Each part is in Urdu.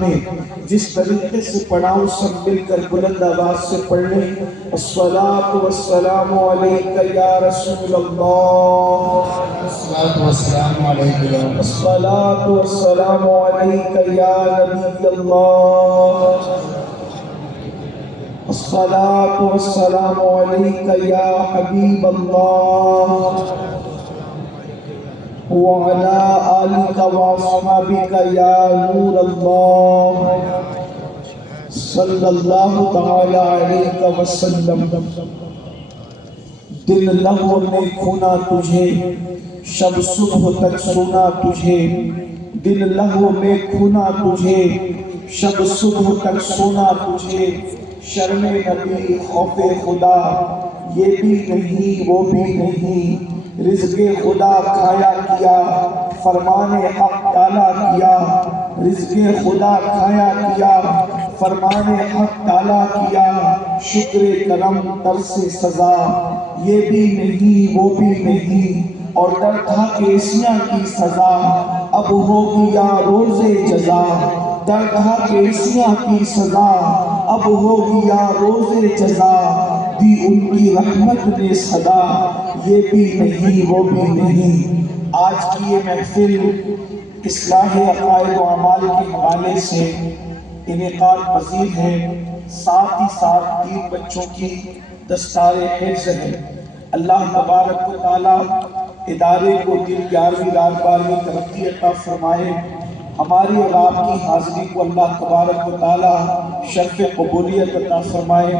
میں جس طریقے سے پڑھاؤ سب مل کر بلند آواز سے پڑھ لیں۔ الصلاۃ والسلام علیک یا رسول اللہ، الصلاۃ والسلام علیک یا رسول الصلاۃ والسلام علیک یا نبی اللہ، الصلاۃ والسلام علیک یا حبیب اللہ، وعلى آلك وأصحابك يا نور الله صلی اللہ تعالی علیہ وسلم۔ دل لہو میں کھونا تجھے، شب صبح تک سونا تجھے، دل لہو میں کھونا تجھے، شب صبح تک سونا تجھے، شرم نبی خوف خدا یہ بھی نہیں وہ بھی نہیں، رزق خدا کھایا کیا فرمان حق ٹالا کیا، رزق خدا کھایا کیا فرمان حق ٹالا کیا، شکر کرم ترس سزا یہ بھی نہیں وہ بھی نہیں، اور ڈر تھا کیسیاں کی سزا اب ہوگی یا روز جزا، ڈر تھا کیسیاں کی سزا اب ہوگی یا روز جزا، دی ان کی رحمت نے صدا یہ بھی نہیں وہ بھی نہیں۔ آج کی یہ محفل اصلاح عقائد و اعمال کے حوالے سے انعقاد پذیر ہے، ساتھ ہی ساتھ 3 بچوں کی دستار حفظ ہے۔ اللہ تبارک و تعالی ادارے کو دل 11ویں رات 12ویں ترقی عطا فرمائے، ہماری اور آپ کی حاضری کو اللہ تبارک و تعالی شرف قبولیت عطا فرمائے،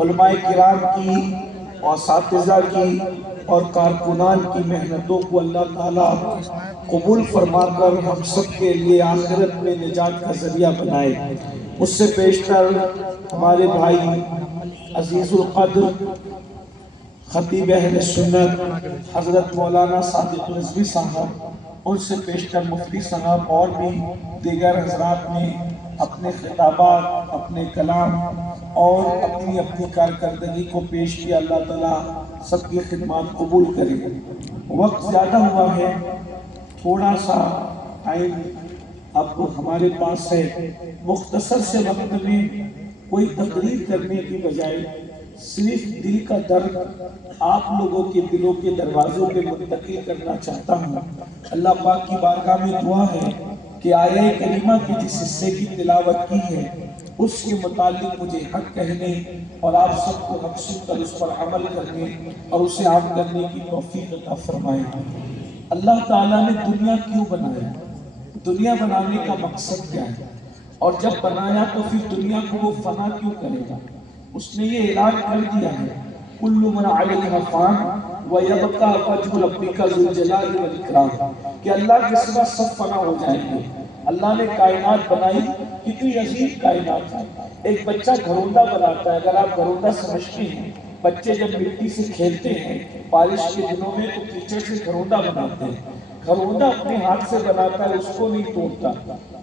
علماء کرام کی اور اساتذہ کی اور کارکنان کی محنتوں کو اللہ تعالیٰ قبول فرما کر ہم سب کے لیے آخرت میں نجات کا ذریعہ بنائے۔ اس سے پیشتر ہمارے بھائی عزیز القدر خطیب اہل سنت حضرت مولانا صادق رضوی صاحب، ان سے پیشتر مفتی صاحب اور بھی دیگر حضرات نے اپنے خطابات، اپنے کلام اور اپنی اپنی کارکردگی کو پیش کیا۔ اللہ تعالیٰ سب کی خدمات قبول کرے۔ وقت زیادہ ہوا ہے، تھوڑا سا ٹائم اب ہمارے پاس ہے، مختصر سے وقت میں کوئی تقریر کرنے کی بجائے صرف دل کا درد آپ لوگوں کے دلوں کے دروازوں پہ منتقل کرنا چاہتا ہوں۔ اللہ پاک کی بارگاہ میں دعا ہے کہ آیہ کریمہ کی جس حصے کی تلاوت کی ہے اس کے متعلق مجھے حق کہنے اور آپ سب کو حق سن کر اس پر عمل کرنے اور اسے عام کرنے کی توفیق عطا فرمائے۔ اللہ تعالیٰ نے دنیا کیوں بنایا؟ دنیا بنانے کا مقصد کیا ہے؟ اور جب بنایا تو پھر دنیا کو وہ فنا کیوں کرے گا؟ اس نے یہ اعلان کر دیا ہے کل من علیہا فان ویبقی وجہ ربک ذو الجلال والاکرام، کہ اللہ کے سوا سب فنا ہو جائیں گے۔ اللہ نے کائنات بنائی، کتنی عظیم کائنات ہے۔ ایک بچہ گھروندہ بناتا ہے، اگر آپ گھروندہ سمجھتے ہیں، بچے جب مٹی سے کھیلتے ہیں بارش کے دنوں میں تو کیچڑ سے گھروندہ بناتے ہیں، گھروندہ اپنے ہاتھ سے بناتا ہے، اس کو نہیں توڑتا۔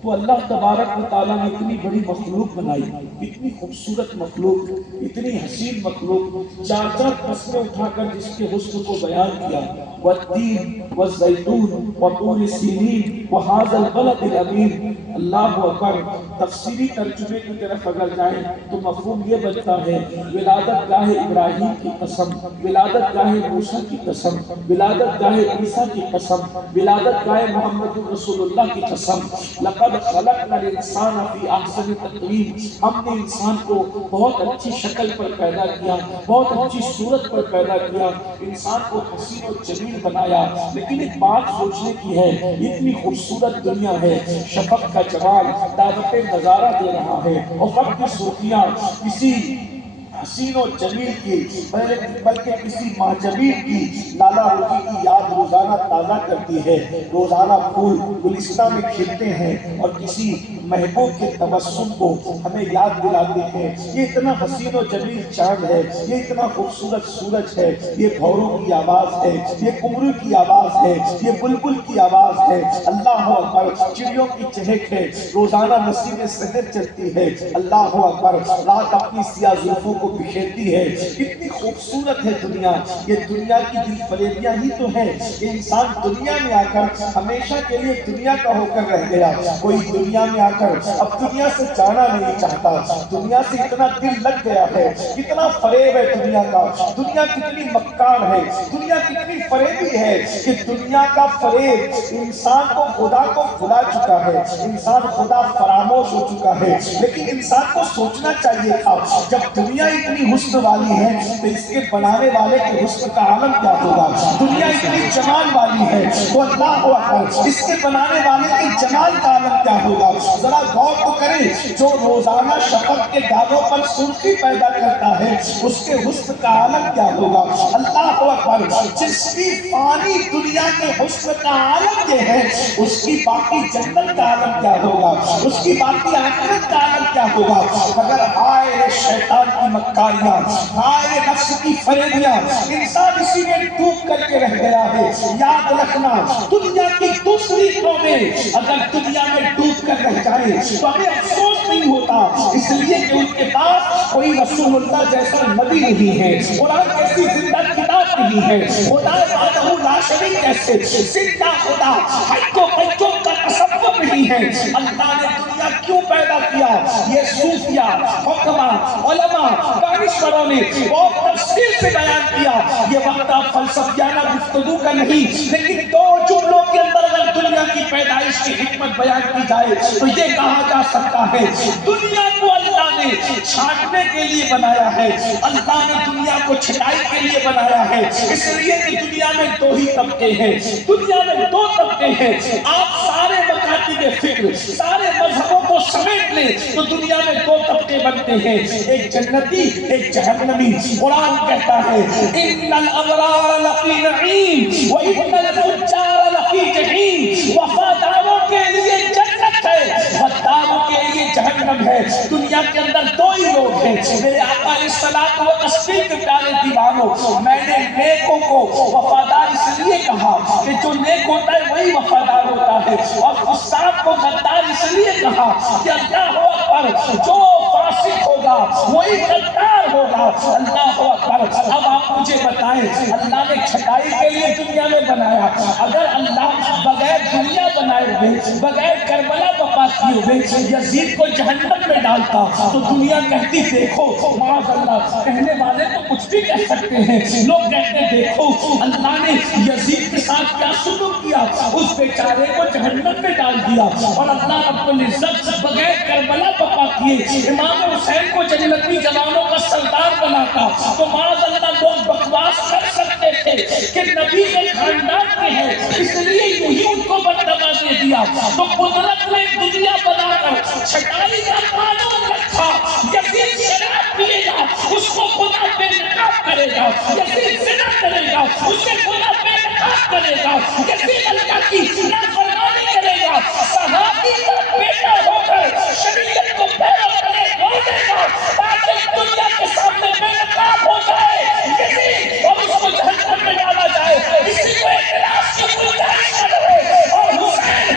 تو اللہ تبارک و تعالیٰ نے اتنی بڑی مخلوق بنائی، اتنی خوبصورت مخلوق، اتنی حسین مخلوق، 4 قسمیں اٹھا کر جس کے حسن کو بیان کیا، والتین والزیتون وطور سینین وہذا البلد الامین۔ اللہ اکبر۔ تفسیری ترجمے کی طرف اگر جائیں تو مفہوم یہ بنتا ہے ولادت گاہ ابراہیم کی قسم، ولادت گاہ موسیٰ کی قسم، ولادت گاہ عیسیٰ کی قسم، ولادت گاہ محمد رسول اللہ کی قسم۔ لقد خلقنا الانسان فی احسن تقویم، ہم نے انسان کو بہت اچھی شکل پر پیدا کیا، بہت اچھی صورت پر پیدا کیا، انسان کو حسین و جمیل بنایا۔ لیکن ایک بات سوچنے کی ہے، اتنی خوبصورت دنیا ہے، شفق کا جمال دعوت نظارہ دے رہا ہے، افق کی صوفیاں کسی حسین و جمیل کی بلکہ کسی ماجمیل کی لالا روحی کی یاد روزانہ تازہ کرتی ہے، روزانہ پھول گلستان میں کھلتے ہیں اور کسی محبوب کے تبسم کو ہمیں یاد دلاتے ہیں۔ یہ اتنا حسین و جمیل چاند ہے، یہ اتنا خوبصورت سورج ہے، یہ بھوروں کی آواز ہے، یہ کمرو کی آواز ہے، یہ بلبل کی آواز ہے، اللہ اکبر، چڑیوں کی چہک ہے، روزانہ نسیم سحر چلتی ہے، اللہ اکبر، رات اپنی سیاہ زلفوں کو بکھیرتی ہے۔ کتنی خوبصورت ہے دنیا، یہ دنیا کی دل فریبیاں ہی تو ہے کہ انسان دنیا میں آ کر ہمیشہ کے لیے دنیا کا ہو کر رہ گیا۔ کوئی دنیا میں آ کر اب دنیا سے جانا نہیں چاہتا. دنیا سے اتنا دل لگ گیا ہے. کتنا فریب ہے دنیا کا, دنیا کتنی مکار ہے, دنیا کتنی فریبی ہے کہ دنیا کا فریب انسان کو خدا کو بھلا چکا ہے. انسان خدا فراموش ہو چکا ہے. لیکن انسان کو سوچنا چاہیے تھا جب دنیا اتنی حسن والی ہے تو اس کے بنانے والے کے حسن کا عالم کیا ہوگا. دنیا اتنی جمال والی ہے تو اللہ اکبر اس کے بنانے والے کے جمال کا عالم کیا ہوگا. ذرا غور تو کریں, جو روزانہ شفق کے گالوں پر سرخی پیدا کرتا ہے اس کے حسن کا عالم کیا ہوگا. اللہ اکبر, جس کی فانی دنیا کے حسن کا عالم یہ ہے اس کی باقی جنت کا عالم کیا ہوگا, اس کی باقی آخرت کا عالم کیا ہوگا. مگر ہائے شیطان کی مکاریاں, ہائے نفس کی فریبیاں, انسان اسی میں ڈوب کر کے رہ گیا ہے. یاد رکھنا دنیا کی دوسری قومیں اگر دنیا میں ڈوب کر رہ جائیں تو ہمیں افسوس نہیں ہوتا, اس لیے کہ ان کے پاس کوئی رسول اللہ جیسا نبی نہیں ہے, قرآن جیسی زندہ کتاب نہیں ہے, خدا وحدہ لا شریک جیسے زندہ خدا حق و قیوم کا تصور نہیں ہے. اللہ نے دنیا کیوں پیدا کیا یہ صوفیہ, حکما, علماء, دانشوروں نے بہت تفصیل سے بیان کیا. یہ وقت فلسفیانہ گفتگو کا نہیں, لیکن دو جملوں کے اندر اگر دنیا کی پیدائش کی حکمت بیان کی جائے تو یہ کہا جا سکتا ہے دنیا کو اللہ نے چھانٹنے کے لیے بنایا ہے, اللہ نے دنیا کو چھٹائی کے لیے بنایا ہے. اس لیے کہ دنیا میں دو ہی طبقے ہیں, دنیا میں دو طبقے ہیں. آپ سارے مکاتب فکر, سارے مذہبوں کو سمیٹ لیں تو دنیا میں دو طبقے بنتے ہیں, ایک جنتی ایک جہنمی. قرآن کہتا ہے ان الابرار لفی نعیم وان الفجار لفی جحیم. وفاداروں کے لیے جنت ہے, غداروں کے لیے جہنم ہے. دنیا کے اندر دو ہی لوگ ہیں. میرے آقا علیہ الصلوۃ والتسلیم کے پیارے دیوانوں, میں نے نیکوں کو وفادار اس لیے کہا کہ جو نیک ہوتا ہے وہی وفادار ہوتا ہے, اور فساق کو غدار اس لیے کہا کہ اللہ اکبر جو فاسق ہوگا وہی غدار ہوگا. اللہ اکبر. اب آپ مجھے بتائیں اللہ نے چھٹائی کے لیے دنیا میں بنایا, اگر اللہ بغیر دنیا بنائے ہوئے, بغیر کربلا بپا کیے ہوئے یزید کو جہنم میں ڈالتا تو دنیا کہتی دیکھو معاذ اللہ, کہنے والے تو کچھ بھی کہہ سکتے ہیں, لوگ کہتے دیکھو اللہ نے یزید کے ساتھ کیا سلوک کیا, اس بیچارے کو جہنم میں ڈال دیا. اور اللہ رب العزت بغیر کربلا بپا کیے امام حسین کو جنتی جوانوں کا سردار بناتا تو معاذ اللہ لوگ بکواس کر سکتے تھے کہ نبی کے خاندان کے ہیں اس لیے یوں ہی ان کو مرتبہ دے دیا. تو قدرت نے دنیا بنا کر چھٹائی کا قانون رکھا, یزید شراب پیے گا اس کو خدا بے نقاب کرے گا, یزید زنا کرے گا اسے خدا بے نقاب کرے گا, یزید اللہ کی نافرمانی کرے گا, صحابی کا بیٹا ہو کر شریعت کو پیرو کرے رونے گا تاکہ دنیا کے سامنے بے نقاب ہو جائے یزید اور اس کو جہنم میں ڈالا جائے. اسی کو اعتراض کی گنجائش نہ رہے. اور حسین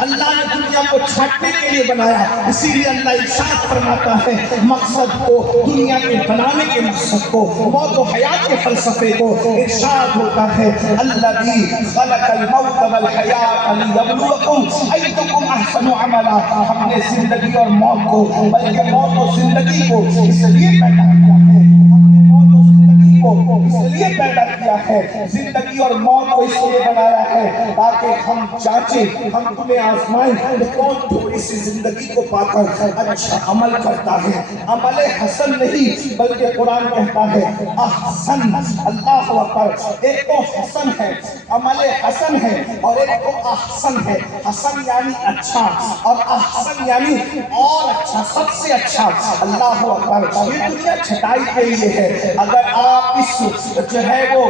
اللہ نے دنیا کو چھانٹنے کے لیے بنایا. اسی لیے اللہ ارشاد فرماتا ہے مقصد کو, دنیا کے بنانے کے مقصد کو, موت و حیات کے فلسفے کو ارشاد ہوتا ہے الذی خلق الموت والحیات لیبلوکم ایکم احسن عملا. ہم نے زندگی اور موت کو, بلکہ موت و زندگی کو اس لیے پیدا کیا ہے, اس لیے پیدا کیا بنایا ہے, زندگی اور موت کو اس لیے بنایا ہے تاکہ ہم جانچیں, ہم تمہیں آزمائیں کہ کون تھوڑی سی زندگی کو پا کر اچھا عمل کرتا ہے. عمل حسن نہیں بلکہ قرآن کہتا ہے احسن. اللہ اکبر. ایک تو حسن ہے, عمل حسن ہے, اور ایک تو احسن ہے. حسن یعنی اچھا اور احسن یعنی اور اچھا, سب سے اچھا. اللہ اکبر. یہ دنیا چھٹائی کے لیے ہے. اگر آپ اس جو ہے وہ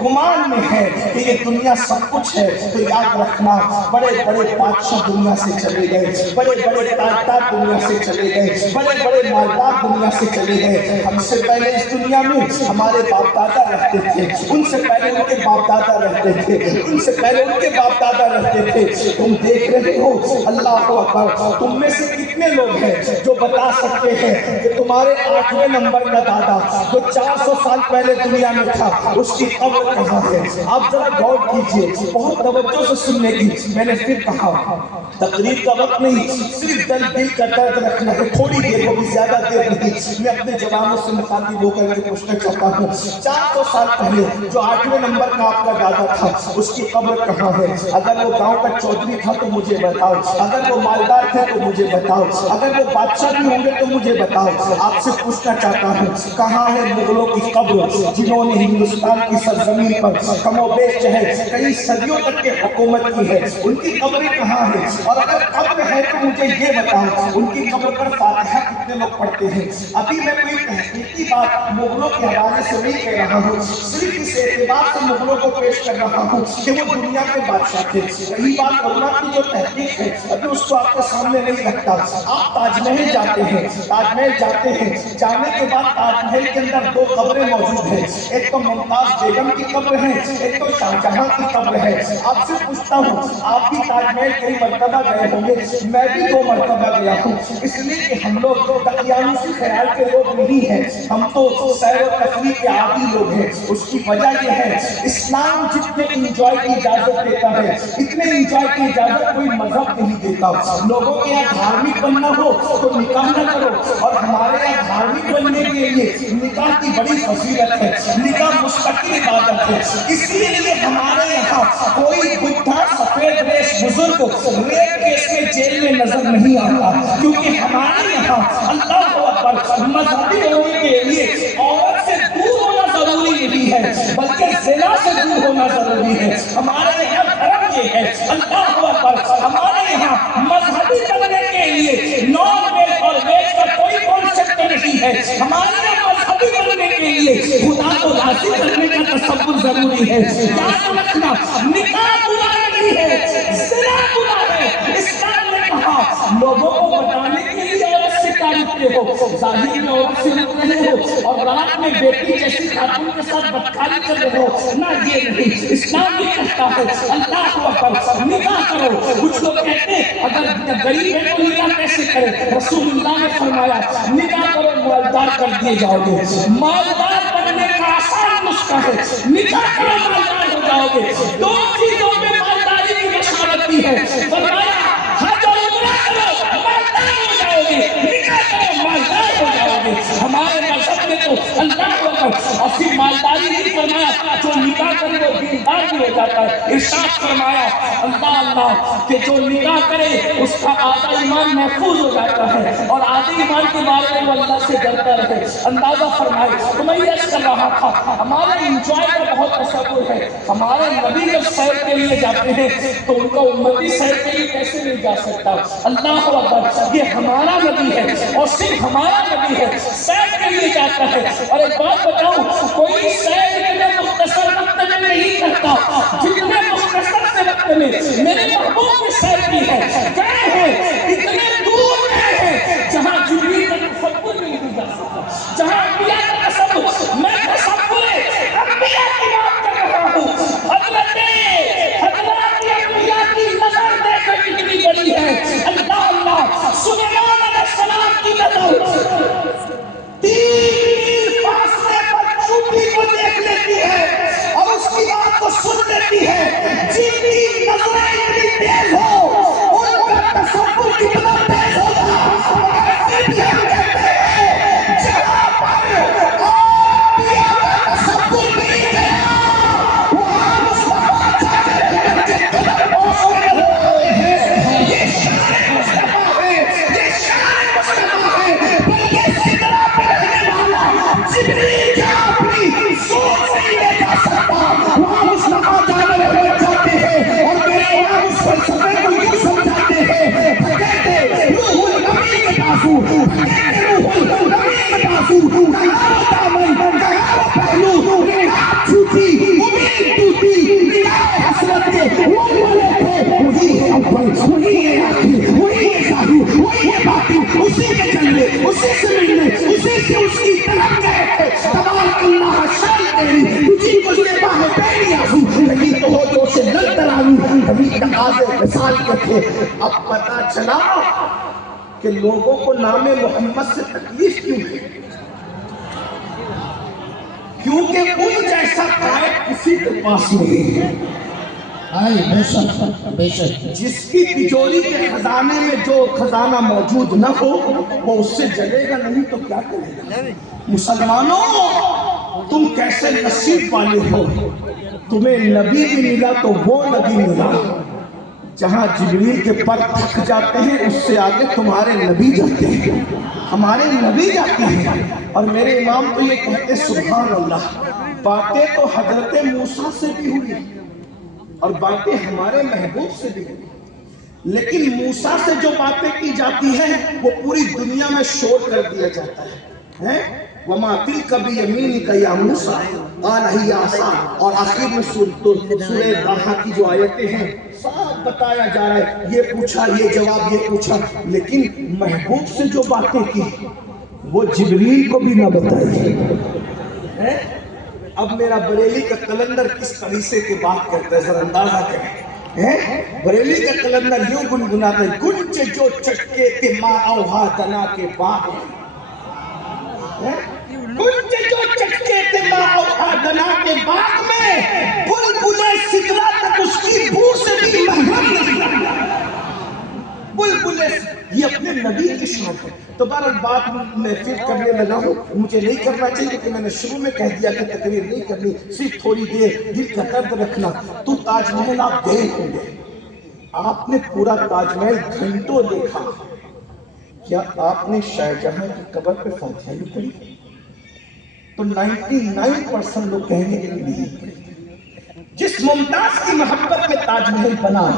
گمان میں ہے کہ یہ دنیا سب کچھ ہے تو یاد رکھنا بڑے بڑے بادشاہ دنیا سے چلے گئے, بڑے بڑے تاجدار دنیا سے چلے گئے, بڑے بڑے مالدار دنیا سے چلے گئے. ہم سے پہلے اس دنیا میں ہمارے باپ دادا رہتے تھے, ان سے پہلے ان کے باپ دادا رہتے تھے, ان سے پہلے ان کے باپ دادا رہتے تھے. تم دیکھ رہے ہو اللہ اکبر, تم میں سے کتنے لوگ ہیں جو بتا سکتے ہیں کہ تمہارے 8ویں نمبر کا دادا جو 400 سال پہلے دنیا میں تھا اس کی قبر کہاں ہے؟ آپ ذرا غور کیجئے, بہت توجہ سے سننے کی. میں نے پھر کہا تقریر کا وقت نہیں, صرف دل کا درد رکھنا ہے. تھوڑی دیر کو بھی زیادہ دیر نہیں. میں اپنے جوانوں سے مخاطب ہو کر کے پوچھنا چاہتا ہوں 400 سال پہلے جو 8ویں نمبر کا آپ کا دادا تھا اس کی قبر کہاں ہے؟ اگر وہ گاؤں کا چودھری تھا تو مجھے بتاؤ, اگر وہ مالدار تھے تو مجھے بتاؤ, اگر وہ بادشاہ بھی ہوں گے تو مجھے بتاؤ. آپ سے پوچھنا چاہتا ہوں کہاں ہے مغلوں کی قبر جنہوں نے ہندوستان کی سرزمین پر کم و بیش جو ہے کئی صدیوں تک کے حکومت کی ہے, ان کی قبریں کہاں ہیں؟ اور اگر قبر ہے تو مجھے یہ بتاؤ ان کی قبر پر فاتحہ کتنے لوگ پڑھتے ہیں؟ ابھی میں کوئی تحقیقی بات مغلوں کے حوالے سے نہیں کہہ رہا ہوں, صرف اس اعتبار سے مغلوں کو پیش کر رہا ہوں کہ وہ دنیا کے بادشاہ تھے. رہی بات علماء کی جو تحقیق ہے ابھی اس کو آپ کے سامنے نہیں رکھتا. آپ تاج محل جاتے ہیں, تاج محل جاتے ہیں, جانے کے بعد تاج محل کے اندر 2 قبریں موجود ہیں, ایک تو ممتاز بیگم کی قبر ہے, ایک تو شاہجہاں کی قبر ہے. آپ سے پوچھتا ہوں آپ بھی تاج محل کئی مرتبہ گئے ہوں گے, میں بھی 2 مرتبہ گیا ہوں, اس لیے کہ ہم لوگ دقیانوسی خیال کے لوگ نہیں ہیں, ہم تو سیر و تفریح کے عادی لوگ ہیں. اس کی وجہ یہ ہے اسلام جتنے انجوائے کی اجازت دیتا ہے اتنے انجوائے کی اجازت کوئی مذہب نہیں دیتا. لوگوں کے یہاں دھارمک بننا ہو تو نکاح نہ کرو, اور ہمارے یہاں دھارمک بننے کے لیے نکاح کی بڑی فضیلت ہے, نکاح مستقل عبادت ہے. اسی لیے ہمارے یہاں کوئی بڈھا سفید ریش بزرگ ریپ کیس میں جیل میں نظر نہیں آتا, کیونکہ ہمارے یہاں اللہ اکبر مذہبی ہونے کے لیے عورت سے دور ہونا ضروری نہیں ہے بلکہ زنا سے دور ہونا ضروری ہے. ہمارے یہاں دھرم یہ ہے اللہ اکبر, ہمارے یہاں مذہبی بننے کے لیے نان ویج اور ویج کا کوئی کانسیپٹ نہیں ہے. ہمارے یہاں مذہبی بننے کے لیے خدا کو راضی کرنے کا تصور ضروری ہے. یاد رکھنا نکاح برا نہیں ہے, زنا برا ہے. اسلام نے کہا لوگوں کو بتانے کے لیے عورت سے کیا رکھتے ہو, ظاہر میں عورت سے رک رہے ہو اور رات میں بیٹی جیسی خاتون کے ساتھ بدکاری کر رہے ہو, نہ یہ نہیں. اسلام یہ کہتا ہے اللہ اکبر نکاح کرو. کچھ لوگ کہتے ہیں اگر غریب ہے تو نکاح کیسے کرے؟ رسول اللہ نے فرمایا نکاح کرو مالدار کر دیے جاؤ گے. مالدار بننے کا آسان نسخہ ہے, نکاح کرو مالدار ہو جاؤ گے. 2 چیزوں میں مالداری کی بشارت دی ہے, فرمایا حج اور عمرہ کرو مالدار ہو جاؤ گے, نکاح کرو مالدار ہو جاؤ گے. ہمارے مذہب میں تو اللہ اکبر, اور پھر مالداری نہیں فرمایا جو نکاح کرے وہ دیندار بھی ہو جاتا ہے. ارشاد فرمایا اللہ کہ جو نکاح کرے اس کا آدھا ایمان محفوظ ہو جاتا ہے اور آدھے ایمان کے بارے میں وہ اللہ سے ڈرتا رہے. اندازہ فرمائے تو میں یہ کر رہا تھا ہمارے انجوائے کا بہت تصور ہے. ہمارے نبی جب سیر کے لیے جاتے ہیں تو ان کا امتی سیر کے لیے کیسے نہیں جا سکتا؟ اللہ اکبر, یہ ہمارا نبی ہے اور صرف ہمارا نبی ہے, سیر کے لیے جاتا ہے. اور ایک بات بتاؤں, کوئی سیر اتنے مختصر وقت میں نہیں کرتا جتنے مختصر سے وقت میں میرے محبوب نے سیر کی ہے. گئے ہیں اتنے دور گئے ہیں جہاں جبریل کا تصور نہیں جا سکتا, جہاں انبیاء کا تصور, میں تصور انبیاء کی بات کر رہا ہوں. حضرات انبیاء کی نظر دیکھو کتنی بڑی ہے. اللہ سلیمان علیہ السلام کی نظر 3 میل فاصلے پر چوٹی کو دیکھ لیتی ہے اور اس کی بات کو سن لیتی ہے. جن کی نظریں اتنی تیز ہو ان کا تصور کتنا تیز ہوگا. ایسے بھی ہم کہتے ہیں جہاں پر انبیاء کا تصور نہیں گیا آنسو، کہاں وہ دامن، کہاں وہ پہلو، نگاہ چھوٹی، امید ٹوٹی، نگاہ حسرت کے وہ والے تھے، وہی ہے اول، وہی ہے آخر، وہی ہے ظاہر، وہی ہے باطن، اسی کے جلنے، اسی سے ملنے، اسی سے اس کی طرف گئے تھے. تبارک اللہ شان تیری، تجھی کو سے باہ پہنی آسو، کہیں تو ہو جو سے لگ ترانی، کبھی تقاضے مثال کے تھے. اب پتا چلا کہ لوگوں کو نام محمد سے تکلیف کیوں ہے؟ کیونکہ ان جیسا قائد کسی کے پاس نہیں ہے. بے شک بے شک. جس کی تجوری کے خزانے میں جو خزانہ موجود نہ ہو وہ اس سے جلے گا نہیں تو کیا کرے گا؟ مسلمانوں تم کیسے نصیب والے ہو، تمہیں نبی بھی ملا تو وہ نبی ملا جہاں جبریل کے پر تھک جاتے ہیں اس سے آگے تمہارے نبی جاتے ہیں، ہمارے نبی جاتے ہیں. اور میرے امام تو یہ کہتے سبحان اللہ، باتیں تو حضرت موسیٰ سے بھی ہوئی اور باتیں ہمارے محبوب سے بھی ہوئی، لیکن موسیٰ سے جو باتیں کی جاتی ہیں وہ پوری دنیا میں شور کر دیا جاتا ہے. وَمَا تِلْكَ بِيَمِينِكَ يَا مُوسَىٰ قَالَ هِيَ عَصَايَ، اور آخر میں سورہ طٰہٰ کی جو آیتیں ہیں سب بتایا جا رہا ہے، یہ پوچھا یہ جواب یہ پوچھا، لیکن محبوب سے جو باتیں کی وہ جبریل کو بھی نہ بتائی. اب میرا بریلی کا کلندر کس طریقے کی بات کرتا ہے ذرا اندازہ کریں. بریلی کا کلندر یوں گنگناتا ہے، گنچ جو چٹکے تھے ماں اوہا دنا کے باغ میں، گنچ جو چٹکے تھے ماں اوہا دنا کے باغ میں، بلبلے سدرہ تک اس کی بو سے بھی محرم نہیں. بلبلے یہ اپنے نبی کی شان ہے. تو بہرحال بات میں پھر کرنے لگا ہوں، مجھے نہیں کرنا چاہیے کیونکہ میں نے شروع میں کہہ دیا کہ تقریر نہیں کرنی، صرف تھوڑی دیر دل کا درد رکھنا. تو تاج محل آپ گئے ہوں گے، آپ نے پورا تاج محل گھنٹوں دیکھا، کیا آپ نے شاہ جہاں کی قبر پہ فاتحہ نہیں پڑھی؟ تو 99% لوگ کہیں گے کہ نہیں پڑھی. جس ممتاز کی محبت میں تاج محل بنا،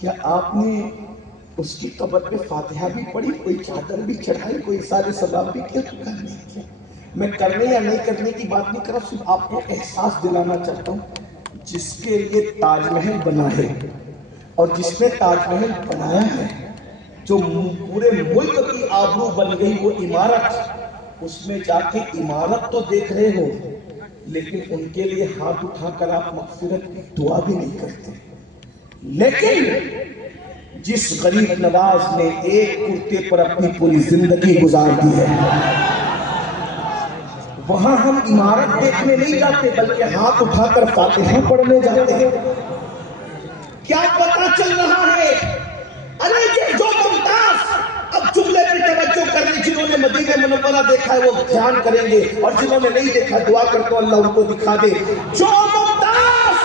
کیا آپ نے اس کی قبر پہ فاتحہ بھی پڑھی، کوئی چادر بھی چڑھائی، کوئی سارے ثواب بھی کیا؟ تو کرنے کیا؟ میں کرنے یا نہیں کرنے کی بات نہیں کر رہا، صرف آپ کو احساس دلانا چاہتا ہوں جس کے لیے تاج محل بنا ہے اور جس نے تاج محل بنایا ہے، جو پورے ملک کی آبرو بن گئی وہ عمارت، اس میں جا کے عمارت تو دیکھ رہے ہو لیکن ان کے لیے ہاتھ اٹھا کر آپ مغفرت کی دعا بھی نہیں کرتے. لیکن جس غریب نواز نے ایک کرتے پر اپنی پوری زندگی گزار دی ہے، وہاں ہم عمارت دیکھنے نہیں جاتے بلکہ ہاتھ اٹھا کر فاتحہ پڑھنے جاتے ہیں. کیا پتہ چل رہا ہے؟ ارے یہ جو ممتاز، اب جملے پہ توجہ کرنے، جنہوں نے مدینہ منورہ دیکھا ہے وہ دھیان کریں گے اور جنہوں نے نہیں دیکھا دعا کرتا ہوں اللہ ان کو دکھا دے. جو ممتاز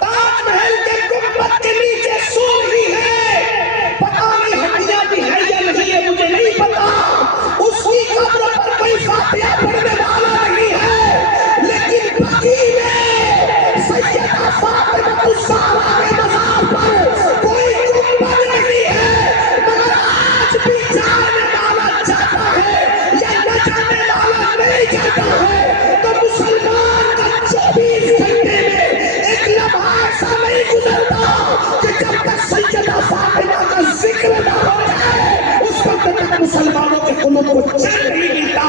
تاج محل کے گنبد کے نیچے سو رہی ہے، پتہ نہیں ہڈیاں بھی ہے یا نہیں ہے مجھے نہیں پتا، اس کی قبر پر کوئی فاتحہ پڑھنے والا نہیں ہے، لیکن بقیع میں سیدہ فاطمہ الزہرا کے مزار پر کوئی گنبد نہیں ہے، مگر آج بھی جانے والا جاتا ہے یا نہ جانے والا نہیں جاتا ہے. تو مسلمان کا 24 گھنٹے میں ایک لمحہ ایسا نہیں گزرتا کہ جب تک سیدہ فاطمہ کا ذکر نہ ہو جائے اس وقت تک مسلمانوں کے قلوب کو چین نہیں ملتا.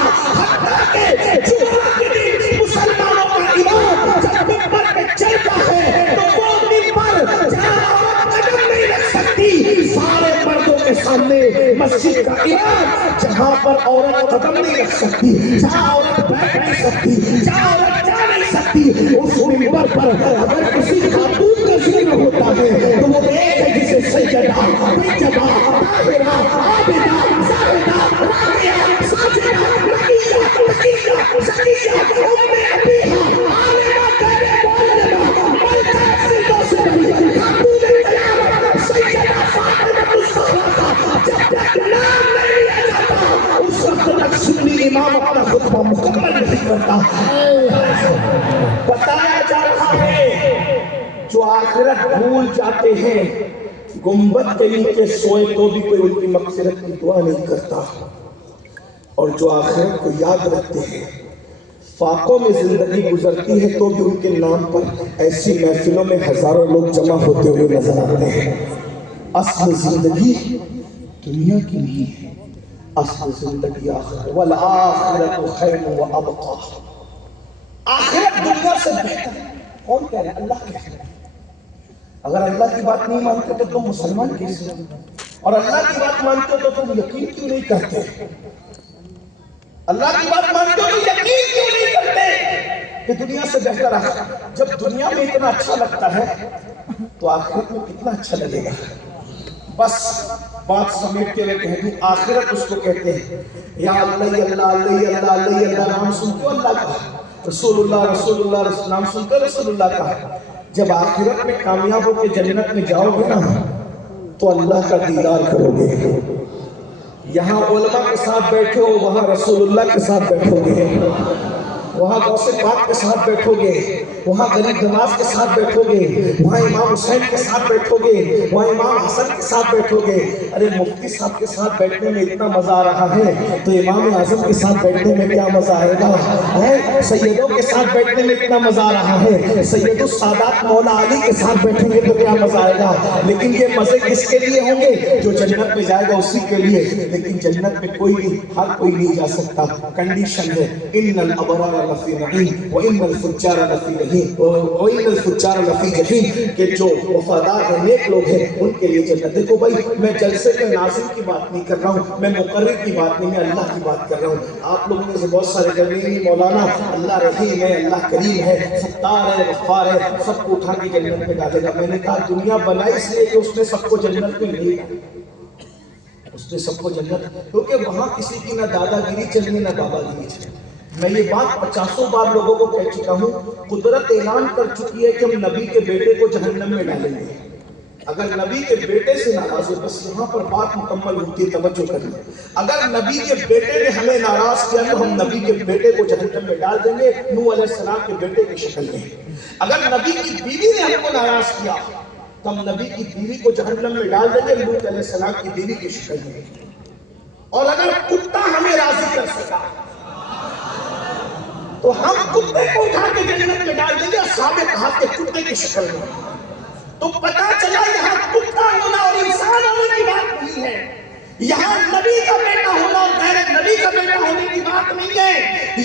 حتیٰ کہ جمعہ کے دن مسلمانوں کا امام جب ممبر پہ چلتا ہے تو وہ ممبر جہاں عورت قدم نہیں رکھ سکتی، سارے مردوں کے سامنے مسجد کا امام جہاں پر عورت قدم نہیں رکھ سکتی، جہاں عورت بیٹھ نہیں سکتی، جہاں عورت جا نہیں سکتی، اس ممبر پر اگر کسی خاتون کا ذکر ہوتا ہے تو وہ ایک ہے جسے سیدہ، طیبہ، طاہرہ، عابدہ، زاہدہ، راکعہ، ساجدہ، رقیہ، تقیہ، زکیہ، ام ابیہا، عالمہ، طیبہ، معلمہ، ملکہ فردوس بری، خاتون قیامت سیدہ فاطمہ الزہرا کا جب تک نام نہیں لیا جاتا اس وقت تک سنی امام اپنا خطبہ مکمل نہیں کرتا. بتایا جا رہا ہے جو آخرت بھول جاتے ہیں گنبد کے نیچے سوئے تو بھی کوئی ان کی مغفرت کی دعا نہیں کرتا. اور جو آخرت کو یاد رکھتے ہیں، فاقوں میں زندگی گزرتی ہے تو بھی ان کے نام پر ایسی محفلوں میں ہزاروں لوگ جمع ہوتے ہوئے نظر آتے ہیں۔ اصل زندگی دنیا کی نہیں ہے، اصل زندگی آخرت، والآخرت خیر و ابقا۔ آخرت دنیا سے بہتر ہے۔ کون کہہ رہا ہے؟ اللہ کہہ رہا ہے۔ اگر اللہ کی بات نہیں مانتے تو تم مسلمان کیسے ہو؟ اور اللہ کی بات مانتے ہو تو تم یقین کیوں نہیں کرتے؟ اللہ کی بات مانتے ہو تو یقین کیوں نہیں کرتے کہ دنیا سے بہتر آخرت؟ جب دنیا میں اتنا اچھا لگتا ہے تو آخرت میں کتنا اچھا لگے گا۔ بس بات سمیٹ کے میں کہہ دوں، آخرت اس کو کہتے ہیں یا اللہ اللہ اللہ اللہ اللہ اللہ، نام سنتے ہو اللہ کا، رسول اللہ رسول اللہ، نام سنتے ہو رسول اللہ کا۔ جب آخرت میں کامیاب ہو کے جنت میں جاؤ گے نا تو اللہ کا دیدار کرو گے۔ یہاں علماء کے ساتھ بیٹھے ہو، وہاں رسول اللہ کے ساتھ بیٹھو گے، وہاں غوث پاک کے ساتھ بیٹھو گے، وہاں غریب نواز کے ساتھ بیٹھو گے، وہاں امام حسین کے ساتھ بیٹھو گے، وہاں امام حسن کے ساتھ بیٹھو گے۔ ارے مفتی صاحب کے ساتھ بیٹھنے میں اتنا مزہ آ رہا ہے تو امام اعظم کے ساتھ بیٹھنے میں کیا مزہ آئے گا؟ سیدوں کے ساتھ بیٹھنے میں اتنا مزہ آ رہا ہے، سید السادات مولا علی کے ساتھ بیٹھیں گے تو کیا مزہ آئے گا؟ لیکن یہ مزے کس کے لیے ہوں گے؟ جو جنت میں جائے گا اسی کے لیے۔ لیکن جنت میں کوئی بھی، ہر کوئی نہیں جا سکتا، کنڈیشن ہے، ان الابرار لفی نعیم وان الفجار لفی جحیم وان الفجار لفی جحیم، کہ جو وفادار ہیں، نیک لوگ ہیں، ان کے لیے جنت۔ دیکھو بھائی، میں جلسے کے ناظم کی بات نہیں کر رہا ہوں، میں مقرر کی بات نہیں، میں اللہ کی بات کر رہا ہوں۔ آپ لوگوں میں سے بہت سارے گرمی مولانا اللہ رحیم ہے، اللہ کریم ہے، ستار ہے، غفار ہے، سب کو اٹھا کے جنت میں ڈالے گا۔ میں نے کہا دنیا بنائی اس لیے کہ اس نے سب کو جنت میں نہیں ڈالا، اس نے سب کو جنت، کیونکہ وہاں کسی کی نہ دادا گیری چلنی نہ بابا گیری چلنی۔ میں یہ بات 50 بار لوگوں کو کہہ چکا ہوں، قدرت اعلان کر چکی ہے کہ ہم نبی کے بیٹے کو جہنم میں ڈالیں گے۔ اگر نبی کے بیٹے سے ناراض ہو، بس یہاں پر بات مکمل ہوتی ہے، توجہ کریں۔ اگر نبی کے بیٹے نے ہمیں ناراض کیا تو ہم نبی کے بیٹے کو جہنم میں ڈال دیں گے، نوح علیہ السلام کے بیٹے کی شکل میں۔ اگر نبی کی بیوی نے ہم کو ناراض کیا تو ہم نبی کی بیوی کو جہنم میں ڈال دیں گے، لوط علیہ السلام کی بیوی کی شکل میں۔ اور اگر کتا ہمیں راضی کر سکا تو ہم کتے کو اٹھا کے جنت میں ڈال دیں گے، اصحاب کہف کے کتے کی شکل میں۔ تو پتا چلا یہاں کتا ہونا اور انسان ہونے کی بات نہیں ہے، یہاں نبی کا بیٹا ہونا اور غیر نبی کا بیٹا ہونے کی بات نہیں ہے،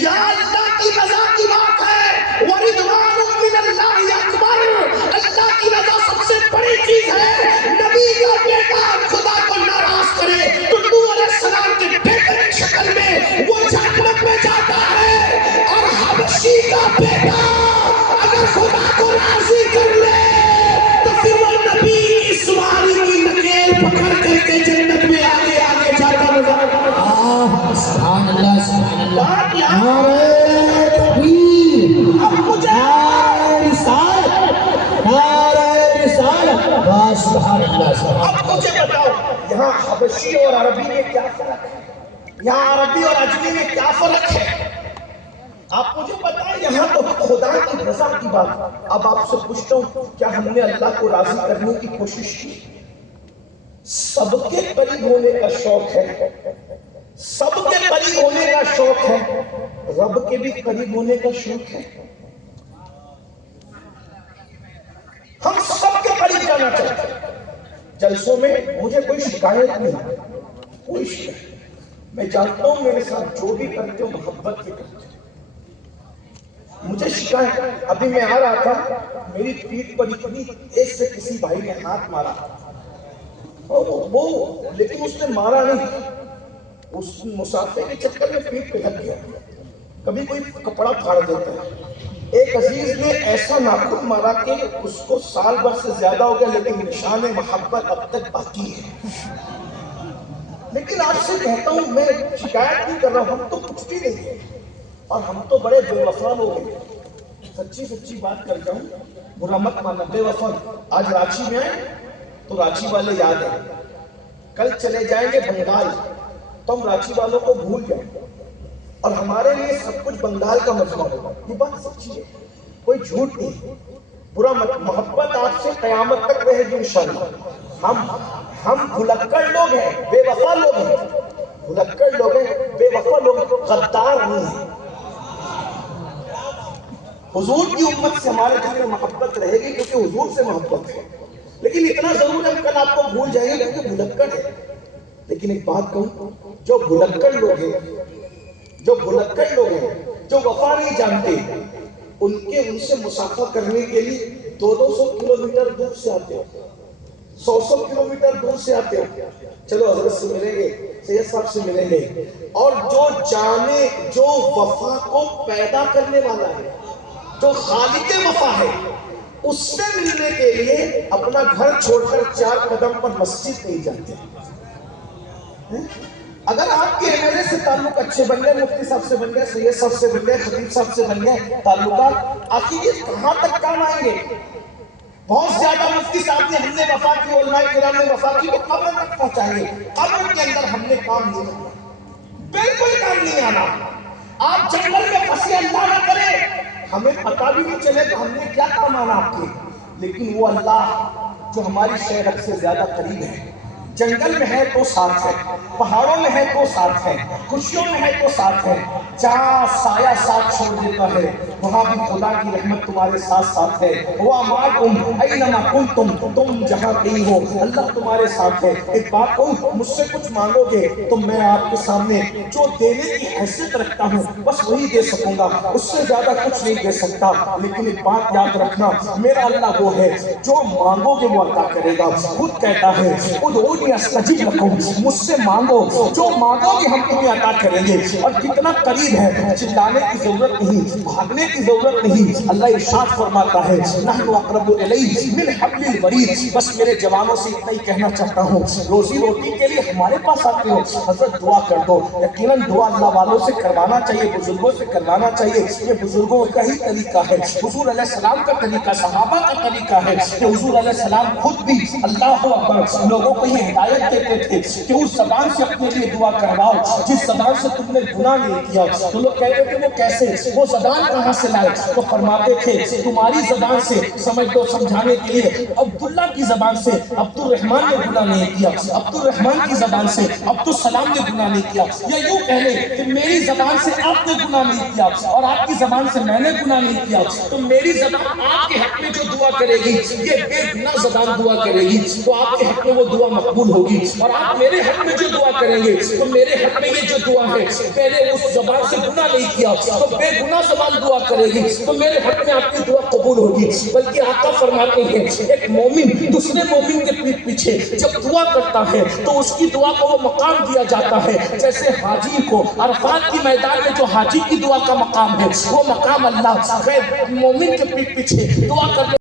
یہاں اللہ کی رضا کی بات ہے۔ وَرِضْوَانٌ مِّنَ اللَّهِ أَكْبَرُ، اللہ کی رضا سب سے بڑی چیز ہے۔ نبی کا بیٹا خدا کو ناراض کرے تو نوح علیہ السلام کے بیٹے کی شکل میں وہ جہنم میں جاتا ہے، اور حبشی کا بیٹا اگر خدا کو راضی کر لے تو پھر وہ نبی کی سواری کی نکیل پکڑ کر کے جنت میں آگے آگے جاتا نظر آتا۔ سبحان اللہ سبحان اللہ، بات یہاں نعرہ تکبیر، اب مجھے نعرہ رسالت، نعرہ رسالت، واہ سبحان اللہ سبحان اب اللہ۔ مجھے بتاؤ یہاں حبشی اور عربی میں کیا فرق ہے؟ یہاں عربی اور عجمی میں کیا فرق ہے؟ آپ مجھے بتائیں، یہاں تو خدا کی رضا کی بات۔ اب آپ سے پوچھتا ہوں، کیا ہم نے اللہ کو راضی کرنے کی کوشش کی؟ سب کے قریب ہونے کا شوق ہے، سب کے قریب ہونے کا شوق ہے، رب کے بھی قریب ہونے کا شوق ہے۔ ہم سب کے قریب جانا چاہتے ہیں۔ جلسوں میں مجھے کوئی شکایت نہیں، کوئی شکایت، میں جانتا ہوں میرے ساتھ جو بھی کرتے ہو محبت کے کرتے ہو۔ مجھے شکایت، ابھی میں آ رہا تھا، میری پیٹھ پر اتنی ایک سے کسی بھائی نے ہاتھ مارا، وہ لیکن اس نے مارا نہیں، اس مسافے کے چکر میں پیٹھ پہ لگ گیا۔ کبھی کوئی کپڑا پھاڑ دیتا ہے۔ ایک عزیز نے ایسا ناخن مارا کہ اس کو سال بھر سے زیادہ ہو گیا، لیکن نشان محبت اب تک باقی ہے۔ لیکن آپ سے کہتا ہوں، میں شکایت نہیں کر رہا ہوں، ہم تو کچھ بھی نہیں ہے، اور ہم تو بڑے بے وفا لوگ ہیں۔ سچی بات کر جاؤں، برا مت ماننا، بے وفا۔ آج رانچی میں آئے تو رانچی والے یاد ہیں، کل چلے جائیں گے بنگال تو ہم رانچی والوں کو بھول جائیں گے، اور ہمارے لیے سب کچھ بنگال کا مجمع ہوگا۔ یہ بات سچی ہے، کوئی جھوٹ نہیں۔ برا مت، محبت آپ سے قیامت تک رہے گی انشاءاللہ۔ ہم بھلکڑ لوگ ہیں، بے وفا لوگ ہیں، بھلکڑ لوگ ہیں، بے وفا لوگ ہیں، غدار نہیں ہیں۔ حضور کی امت سے ہمارے دل میں محبت رہے گی کیونکہ حضور سے محبت ہے، لیکن اتنا ضرور ہے کل آپ کو بھول جائیں گے کیونکہ بھلکڑ ہے۔ لیکن ایک بات کہوں، جو بھلکڑ لوگ ہیں، جو وفا نہیں جانتے، ان سے مسافہ کرنے کے لیے 200 کلومیٹر دور سے آتے ہو، 100 کلومیٹر دور سے آتے ہو، چلو حضرت سے ملیں گے، سید صاحب سے ملیں گے، اور جو وفا کو پیدا کرنے والا ہے، جو خالق وفا ہے، اس سے ملنے کے لیے اپنا گھر چھوڑ کر 4 قدم پر مسجد نہیں جاتے۔ اگر آپ کے ایم ایل اے سے تعلق اچھے بن گئے، مفتی صاحب سے بن گئے، سید صاحب سے بن گئے، خطیب صاحب سے بن گئے تعلقات، آخر یہ کہاں تک کام آئیں گے؟ بہت زیادہ مفتی صاحب نے ہم نے وفا کی، علماء کرام نے وفا کی، تو قبر تک پہنچائیں گے، قبر کے اندر ہم نے کام نہیں کرنا، بالکل کام نہیں آنا۔ آپ جنگل میں پھنسے، اللہ نہ کرے ہمیں پتہ بھی نہیں چلے کہ ہم نے کیا کام آنا آپ کے، لیکن وہ اللہ جو ہماری شہرت سے زیادہ قریب ہے، جنگل میں ہے تو ساتھ ہے، پہاڑوں میں ہے تو ساتھ ہے، خوشیوں میں ہے تو ساتھ ہے، جہاں سایہ ساتھ چھوڑ دیتا ہے وہاں بھی خدا کی رحمت تمہارے ساتھ ساتھ ہے۔ ہوا معکم اینما کنتم، تم جہاں کہیں ہو اللہ تمہارے ساتھ ہے۔ ایک بات کہوں، مجھ سے کچھ مانگو گے تو میں آپ کے سامنے جو دینے کی حیثیت رکھتا ہوں بس وہی دے سکوں گا، اس سے زیادہ کچھ نہیں دے سکتا، لیکن ایک بات یاد رکھنا، میرا اللہ وہ ہے جو مانگو گے وہ عطا کرے گا۔ خود کہتا ہے ادعونی استجب لکم، مجھ سے مانگو، جو مانگو گے ہم تمہیں عطا کریں گے۔ اور کتنا قریب ہے، چلانے کی ضرورت نہیں، بھاگنے کی ضرورت نہیں۔ اللہ ارشاد فرماتا ہے نحن اقرب الیہ من حبل الورید۔ بس میرے جوانوں سے اتنا ہی کہنا چاہتا ہوں، روزی روٹی کے لیے ہمارے پاس آتے ہو، حضرت دعا کر دو۔ یقیناً دعا اللہ والوں سے کروانا چاہیے، بزرگوں سے کروانا چاہیے، یہ بزرگوں کا ہی طریقہ ہے، حضور علیہ السلام کا طریقہ، صحابہ کا طریقہ ہے کہ حضور علیہ السلام خود بھی اللہ اکبر لوگوں کو یہ ہدایت دیتے تھے کہ اس زبان سے اپنے لیے دعا کرواؤ جس زبان سے تم نے گناہ نہیں کیا۔ تو لوگ کہتے تھے وہ کیسے، وہ زبان کہاں سے لائے؟ تو فرماتے تھے تمہاری زبان سے سمجھ دو سمجھانے کے لیے، عبداللہ کی زبان سے عبد الرحمن نے گناہ نہیں کیا، عبد الرحمن کی زبان سے عبد السلام نے گناہ نہیں کیا، یا یوں کہہ لیں کہ میری زبان سے آپ نے گناہ نہیں کیا اور آپ کی زبان سے میں نے گناہ نہیں کیا، تو میری زبان آپ کے حق میں جو دعا کرے گی یہ بے گناہ زبان دعا کرے گی تو آپ کے حق میں وہ دعا مقبول ہوگی، اور آپ میرے حق میں جو دعا کریں گے تو میرے حق میں یہ جو دعا ہے میں نے اس زبان سے گناہ نہیں کیا تو بے گناہ زبان دعا کرے گی تو میرے حق میں آپ کی دعا قبول ہوگی۔ بلکہ آقا فرماتے ہیں ایک مومن دوسرے مومن کے پیٹ پیچھے جب دعا کرتا ہے تو اس کی دعا کو وہ مقام دیا جاتا ہے جیسے حاجی کو عرفات کی میدان میں جو حاجی کی دعا کا مقام ہے وہ مقام اللہ غیر مومن کے پیٹ پیچھے دعا کرنے